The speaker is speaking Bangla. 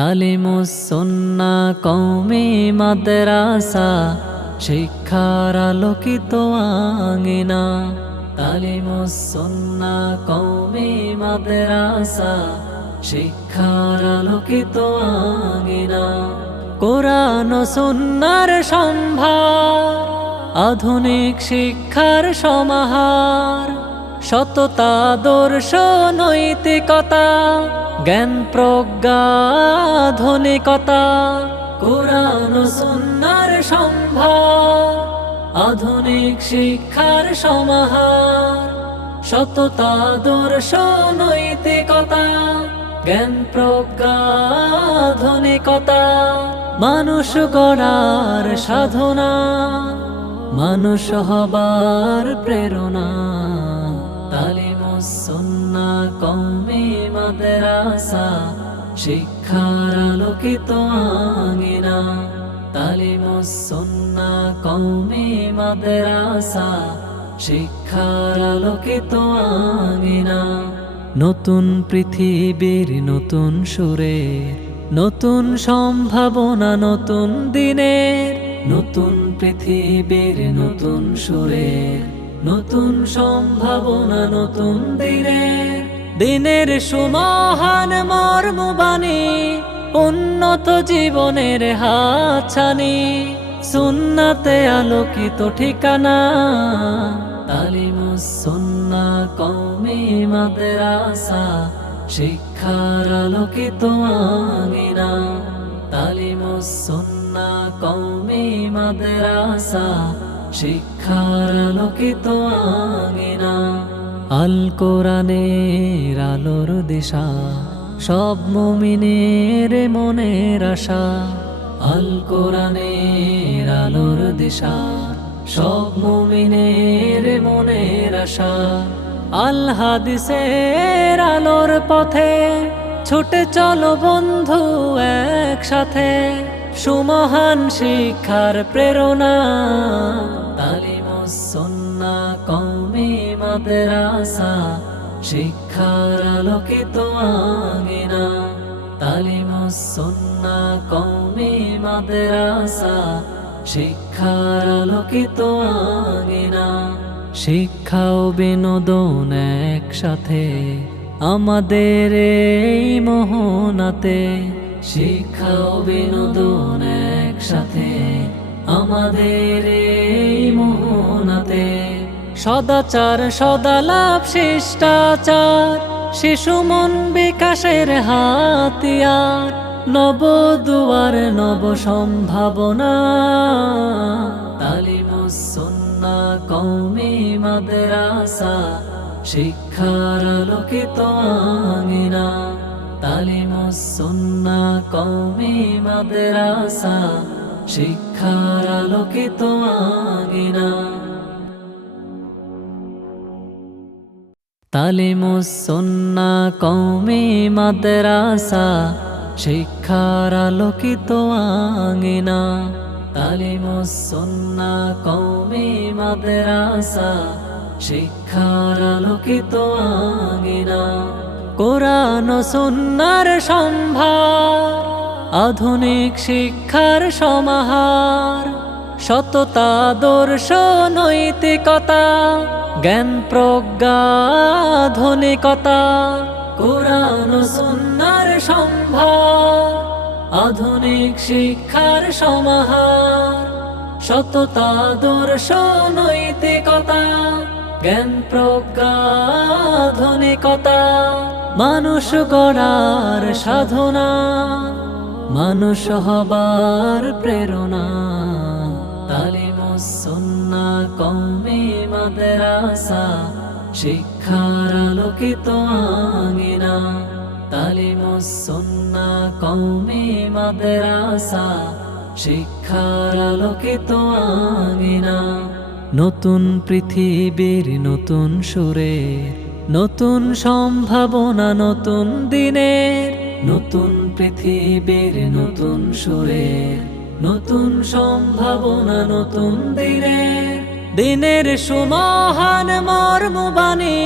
তালিমুস সুন্নাহ কওমি মাদ্রাসা, শিক্ষার আলোকিত আঙিনা। তালিমুস সুন্নাহ কওমি মাদ্রাসা, শিক্ষার আলোকিত আঙিনা। কোরআন ও সুন্নাহর সম্ভার, আধুনিক শিক্ষার সমাহার। সততা আদর্শ নৈতিকতা, জ্ঞান প্রজ্ঞা আধুনিকতা। কোরআন ও সুন্নাহর সম্ভার, আধুনিক শিক্ষার সমাহার। সততা আদর্শ নৈতিকতা, জ্ঞান প্রজ্ঞা আধুনিকতা। মানুষ গড়ার সাধনা, মানুষ হবার প্রেরণা। তালিমুস সুন্নাহ কওমি মাদ্রাসা, শিক্ষার আলোকিত আঙিনা। তালিমুস সুন্নাহ কওমি মাদ্রাসা, শিক্ষার আলোকিত আঙিনা। নতুন পৃথিবীর নতুন সুরে, নতুন সম্ভাবনা নতুন দিনের। নতুন পৃথিবীর নতুন সুরে, নতুন সম্ভাবনা নতুন দিনের। দিনের সুমহান মর্মবাণী, উন্নত জীবনের হাতছানি। সুন্নাতে আলোকিত ঠিকানা, তালিমুস সুন্নাহ কওমি মাদ্রাসা, শিক্ষার আলোকিত আঙিনা। তালিমুস সুন্নাহ কওমি মাদ্রাসা, শিক্ষার আলোকিত আঙিনা। আল কোরআনের আলোর দিশা, সব মুমিনের মনের আশা। আল কোরআনের আলোর দিশা, সব মুমিনের মনের আশা। আল হাদিসের আলোর পথে, ছুটে চলো বন্ধু একসাথে। সুমহান শিক্ষার প্রেরণা, তালিমুস সুন্নাহ কওমি মাদ্রাসা, শিক্ষার আলোকিত আঙিনা। তালিমুস সুন্নাহ কওমি মাদ্রাসা, শিক্ষার আলোকিত আঙিনা। শিক্ষা ও বিনোদন একসাথে, আমাদের এই মোহনাতে। শিক্ষা ও বিনোদন একসাথে, আমাদের এই মোহনাতে। সদাচার সদালাপ শিষ্টাচার, শিশু মন বিকাশের হাতিয়ার। নব দুয়ার নব সম্ভাবনা, তালিমুস সুন্নাহ কওমি মাদ্রাসা, শিক্ষার আলোকিত আঙিনা। তালিমুস সুন্নাহ কওমি মাদ্রাসা, শিক্ষার আলোকিত আঙিনা। তালিমুস সুন্নাহ কওমি মাদ্রাসা, শিক্ষার আলোকিত আঙিনা। তালিমুস সুন্নাহ কওমি মাদ্রাসা, শিক্ষার আলোকিত আঙিনা। কোরআন ও সুন্নাহর সম্ভার, আধুনিক শিক্ষার সমাহার। সততা আদর্শ নৈতিকতা, জ্ঞান প্রজ্ঞা আধুনিকতা। কোরআন ও সুন্নাহর সম্ভার, আধুনিক শিক্ষার সমাহার। সততা আদর্শ নৈতিকতা, জ্ঞান প্রজ্ঞা আধুনিকতা। মানুষ গড়ার সাধনা, মানুষ হবার প্রেরণা। তালিমুস সুন্নাহ কওমি মাদ্রাসা, শিক্ষার আলোকিত আঙিনা। তালিমুস সুন্নাহ কওমি মাদ্রাসা, শিক্ষার আলোকিত আঙিনা। নতুন পৃথিবীর নতুন সুরে, নতুন সম্ভাবনা নতুন দিনের। নতুন পৃথিবীর নতুন সুরে, নতুন সম্ভাবনা নতুন দিনের। দিনের সুমহান মর্মবাণী,